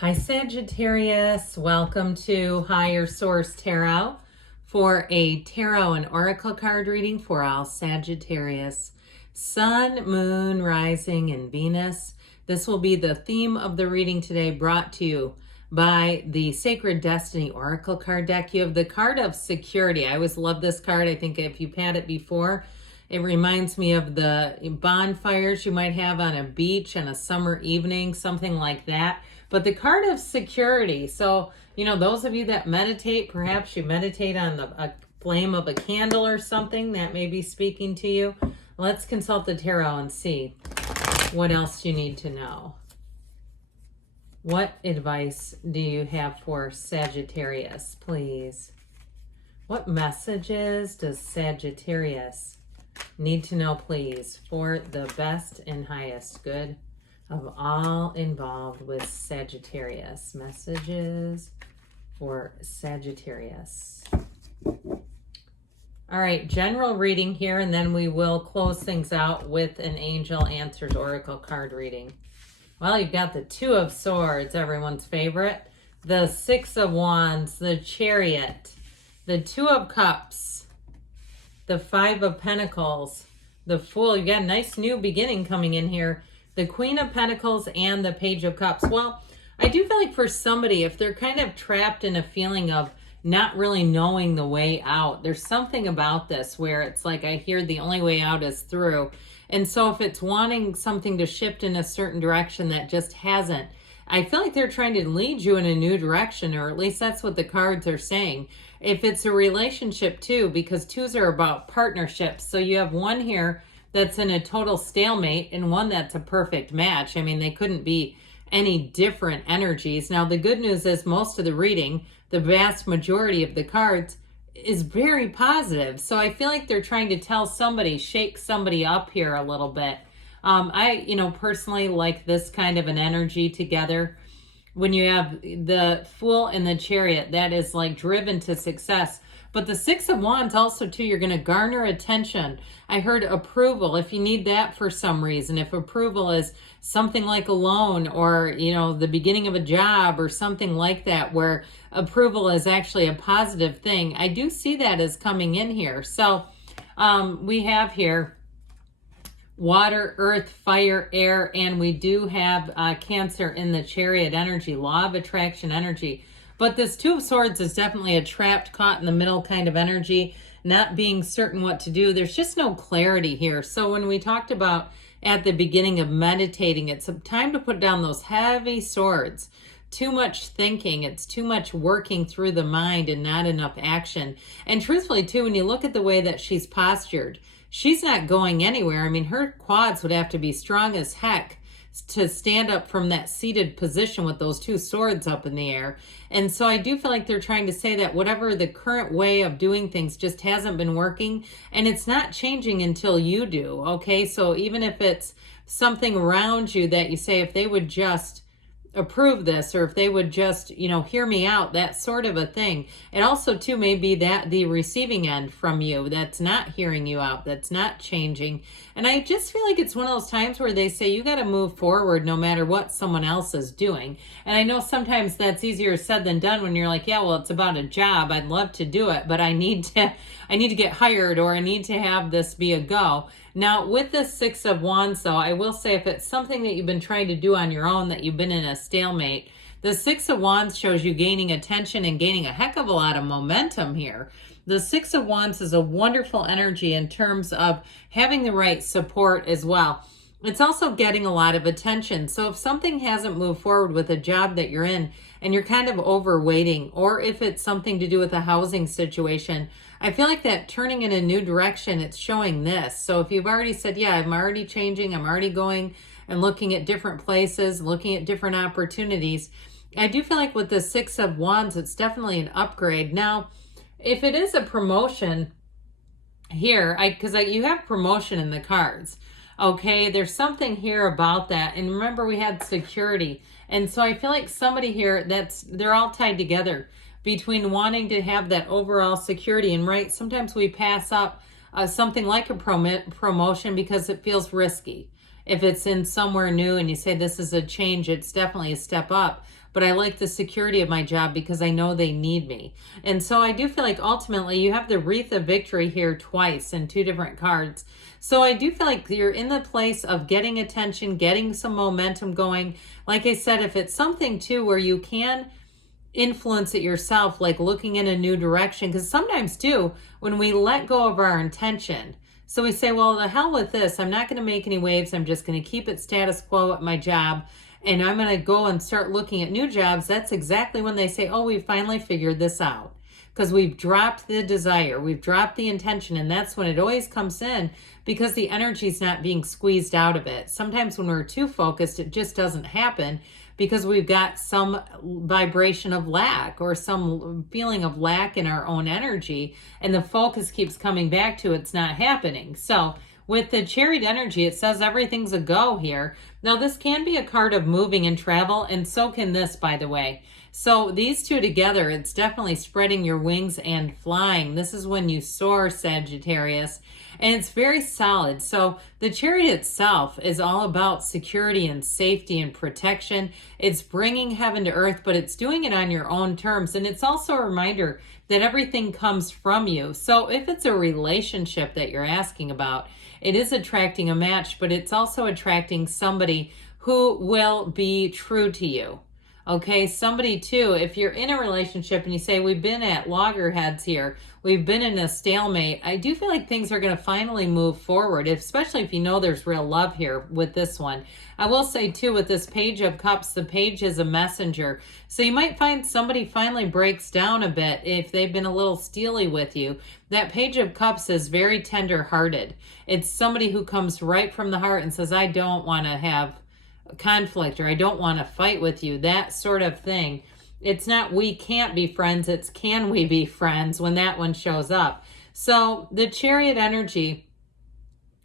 Hi Sagittarius, welcome to Higher Source Tarot for a tarot and oracle card reading for all Sagittarius. Sun, Moon, Rising, and Venus. This will be the theme of the reading today, brought to you by the Sacred Destiny Oracle card deck. You have the card of security. I always love this card. I think if you've had it before, it reminds me of the bonfires you might have on a beach on a summer evening, something like that. But the card of security, so, those of you that meditate, perhaps you meditate on a flame of a candle or something that may be speaking to you. Let's consult the tarot and see what else you need to know. What advice do you have for Sagittarius, please? What messages does Sagittarius need to know, please, for the best and highest good of all involved with Sagittarius? Messages for Sagittarius. All right, general reading here, and then we will close things out with an Angel Answers Oracle card reading. Well, you've got the Two of Swords, everyone's favorite, the Six of Wands, the Chariot, the Two of Cups, the Five of Pentacles, the Fool. You got a nice new beginning coming in here. The Queen of Pentacles and the Page of Cups. Well, I do feel like for somebody, if they're kind of trapped in a feeling of not really knowing the way out, there's something about this where it's like, I hear the only way out is through. And so if it's wanting something to shift in a certain direction that just hasn't, I feel like they're trying to lead you in a new direction, or at least that's what the cards are saying. If it's a relationship too, because twos are about partnerships. So you have one here that's in a total stalemate and one that's a perfect match. I mean, they couldn't be any different energies. Now, the good news is most of the reading, the vast majority of the cards, is very positive. So I feel like they're trying to tell somebody, shake somebody up here a little bit. I personally like this kind of an energy together. When you have the Fool and the Chariot, that is like driven to success. But the Six of Wands also, too, you're going to garner attention. I heard approval, if you need that for some reason. If approval is something like a loan or, the beginning of a job or something like that, where approval is actually a positive thing, I do see that as coming in here. So we have here water, earth, fire, air, and we do have Cancer in the Chariot energy, law of attraction energy. But this Two of Swords is definitely a trapped, caught in the middle kind of energy, not being certain what to do. There's just no clarity here. So when we talked about at the beginning of meditating, it's time to put down those heavy swords. Too much thinking. It's too much working through the mind and not enough action. And truthfully, too, when you look at the way that she's postured, she's not going anywhere. I mean, her quads would have to be strong as heck to stand up from that seated position with those two swords up in the air. And so I do feel like they're trying to say that whatever the current way of doing things just hasn't been working, and it's not changing until you do, okay? So even if it's something around you that you say, if they would just approve this, or if they would just, hear me out, that sort of a thing. It also, too, may be that the receiving end from you that's not hearing you out, that's not changing. And I just feel like it's one of those times where they say you got to move forward no matter what someone else is doing. And I know sometimes that's easier said than done when you're like, yeah, well, it's about a job. I'd love to do it, but I need to get hired, or I need to have this be a go. Now, with the Six of Wands, though, I will say if it's something that you've been trying to do on your own, that you've been in a stalemate, the Six of Wands shows you gaining attention and gaining a heck of a lot of momentum here. The Six of Wands is a wonderful energy in terms of having the right support as well. It's also getting a lot of attention. So if something hasn't moved forward with a job that you're in and you're kind of overwaiting, or if it's something to do with a housing situation, I feel like that turning in a new direction, it's showing this. So if you've already said, yeah, I'm already changing, I'm already going and looking at different places, looking at different opportunities, I do feel like with the Six of Wands, it's definitely an upgrade. Now, if it is a promotion here, because you have promotion in the cards, okay, there's something here about that. And remember, we had security. And so I feel like somebody here, they're all tied together between wanting to have that overall security. And right, sometimes we pass up something like a promotion because it feels risky. if it's in somewhere new and you say this is a change, it's definitely a step up. But I like the security of my job because I know they need me. And so I do feel like ultimately you have the Wreath of Victory here twice in 2 different cards. So I do feel like you're in the place of getting attention, getting some momentum going. Like I said, if it's something too where you can influence it yourself, like looking in a new direction, because sometimes too, when we let go of our intention, so we say, well, the hell with this, I'm not going to make any waves, I'm just going to keep it status quo at my job, and I'm going to go and start looking at new jobs. That's exactly when they say, oh, we finally figured this out, because we've dropped the desire, we've dropped the intention, and that's when it always comes in, because the energy's not being squeezed out of it. Sometimes when we're too focused, it just doesn't happen, because we've got some vibration of lack or some feeling of lack in our own energy, and the focus keeps coming back to it's not happening. So with the Chariot energy, it says everything's a go here. Now, this can be a card of moving and travel, and so can this, by the way. So these two together, it's definitely spreading your wings and flying. This is when you soar, Sagittarius, and it's very solid. So the Chariot itself is all about security and safety and protection. It's bringing heaven to earth, but it's doing it on your own terms. And it's also a reminder that everything comes from you. So if it's a relationship that you're asking about, it is attracting a match, but it's also attracting somebody who will be true to you. Okay, somebody too, if you're in a relationship and you say, we've been at loggerheads here, we've been in a stalemate, I do feel like things are going to finally move forward, especially if you know there's real love here with this one. I will say too, with this Page of Cups, the page is a messenger. So you might find somebody finally breaks down a bit if they've been a little steely with you. That Page of Cups is very tender-hearted. It's somebody who comes right from the heart and says, I don't want to have conflict, or I don't want to fight with you, that sort of thing. It's not we can't be friends, it's can we be friends when that one shows up. So the Chariot energy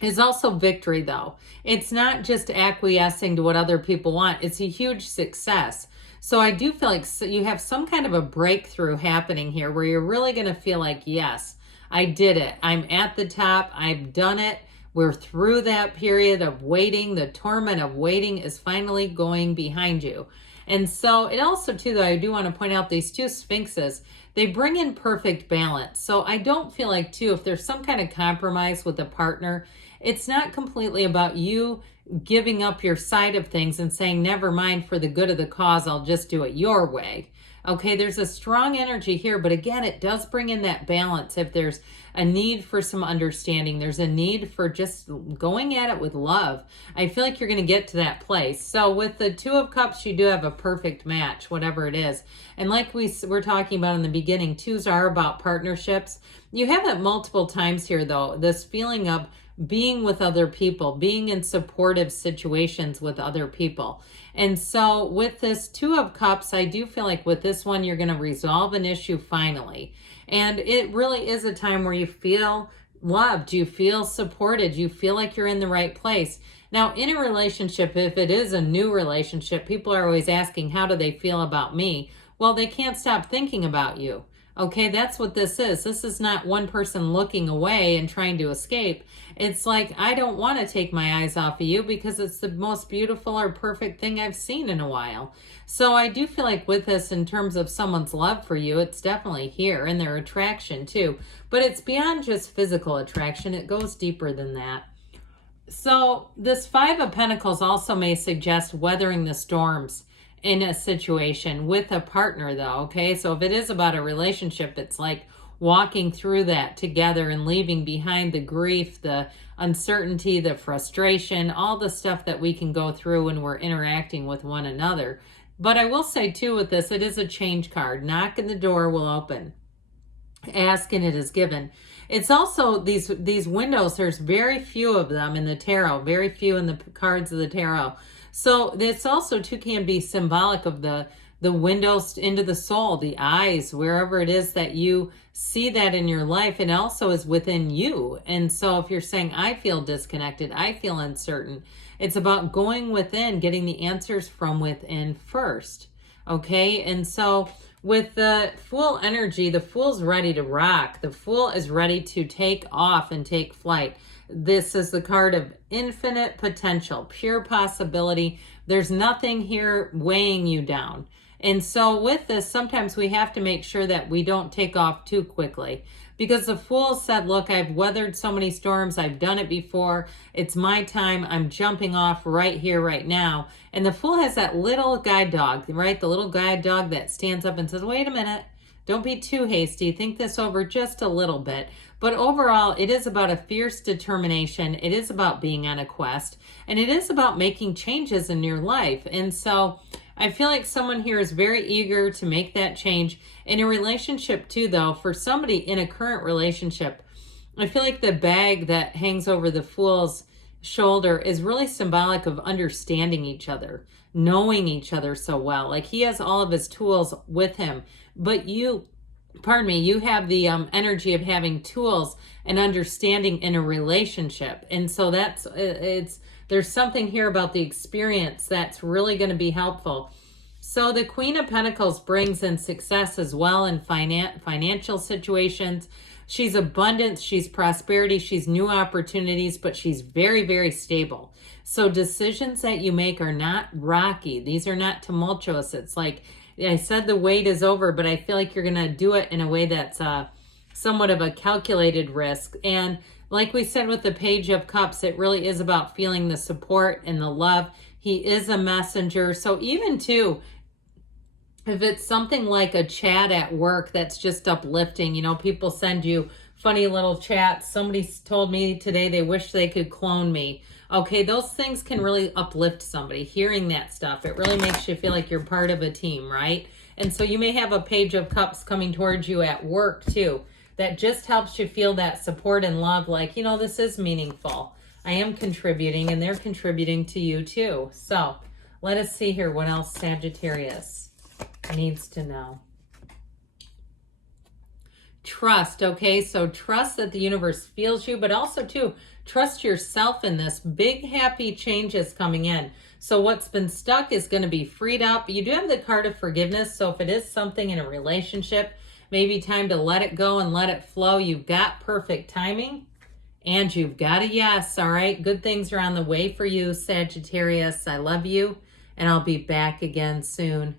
is also victory, though. It's not just acquiescing to what other people want, it's a huge success. So I do feel like you have some kind of a breakthrough happening here where you're really going to feel like, yes, I did it, I'm at the top, I've done it. We're through that period of waiting. The torment of waiting is finally going behind you. And so it also too, though, I do want to point out these 2 sphinxes, they bring in perfect balance. So I don't feel like too, if there's some kind of compromise with a partner, it's not completely about you giving up your side of things and saying, never mind, for the good of the cause, I'll just do it your way. Okay, there's a strong energy here, but again, it does bring in that balance. If there's a need for some understanding, there's a need for just going at it with love, I feel like you're going to get to that place. So with the 2 of Cups, you do have a perfect match, whatever it is. And like we were talking about in the beginning, 2s are about partnerships. You have it multiple times here, though, this feeling of being with other people, being in supportive situations with other people. And so with this 2 of Cups, I do feel like with this one, you're going to resolve an issue finally. And it really is a time where you feel loved, you feel supported, you feel like you're in the right place. Now, in a relationship, if it is a new relationship, people are always asking, how do they feel about me? Well, they can't stop thinking about you. Okay, that's what this is. This is not one person looking away and trying to escape. It's like, I don't want to take my eyes off of you because it's the most beautiful or perfect thing I've seen in a while. So I do feel like with this, in terms of someone's love for you, it's definitely here, and their attraction too. But it's beyond just physical attraction. It goes deeper than that. So this 5 of Pentacles also may suggest weathering the storms in a situation with a partner, though. Okay, so if it is about a relationship, it's like walking through that together and leaving behind the grief, the uncertainty, the frustration, all the stuff that we can go through when we're interacting with one another. But I will say too, with this, it is a change card. Knock and the door will open. Ask and it is given. It's also these windows, there's very few of them in the tarot, very few in the cards of the tarot. So this also too can be symbolic of the windows into the soul, the eyes, wherever it is that you see that in your life, and also is within you. And so if you're saying, I feel disconnected, I feel uncertain, it's about going within, getting the answers from within first. Okay, and so with the Fool energy, the Fool's ready to rock. The Fool is ready to take off and take flight. This is the card of infinite potential, pure possibility. There's nothing here weighing you down. And so with this, sometimes we have to make sure that we don't take off too quickly, because the Fool said, look, I've weathered so many storms. I've done it before. It's my time. I'm jumping off right here, right now. And the Fool has that little guide dog, right? The little guide dog that stands up and says, wait a minute. Don't be too hasty. Think this over just a little bit. But overall, it is about a fierce determination. It is about being on a quest. And it is about making changes in your life. And so I feel like someone here is very eager to make that change. In a relationship too, though, for somebody in a current relationship, I feel like the bag that hangs over the Fool's shoulder is really symbolic of understanding each other, knowing each other so well. Like he has all of his tools with him, but you have the energy of having tools and understanding in a relationship. And so there's something here about the experience that's really going to be helpful. So the Queen of Pentacles brings in success as well in financial situations. She's abundance, she's prosperity, she's new opportunities, but she's very, very stable. So decisions that you make are not rocky. These are not tumultuous. It's like I said, the wait is over, but I feel like you're going to do it in a way that's somewhat of a calculated risk. And like we said with the Page of Cups, it really is about feeling the support and the love. He is a messenger. So even too, if it's something like a chat at work that's just uplifting, you know, people send you funny little chats. Somebody told me today they wish they could clone me. Okay, those things can really uplift somebody. Hearing that stuff, it really makes you feel like you're part of a team, right? And so you may have a Page of Cups coming towards you at work too. That just helps you feel that support and love, like, you know, this is meaningful. I am contributing and they're contributing to you too. So let us see here what else Sagittarius needs to know. Trust, okay? So trust that the universe feels you, but also too, trust yourself in this. Big happy changes coming in. So what's been stuck is going to be freed up. You do have the card of forgiveness. So if it is something in a relationship, maybe time to let it go and let it flow. You've got perfect timing and you've got a yes. All right. Good things are on the way for you, Sagittarius. I love you and I'll be back again soon.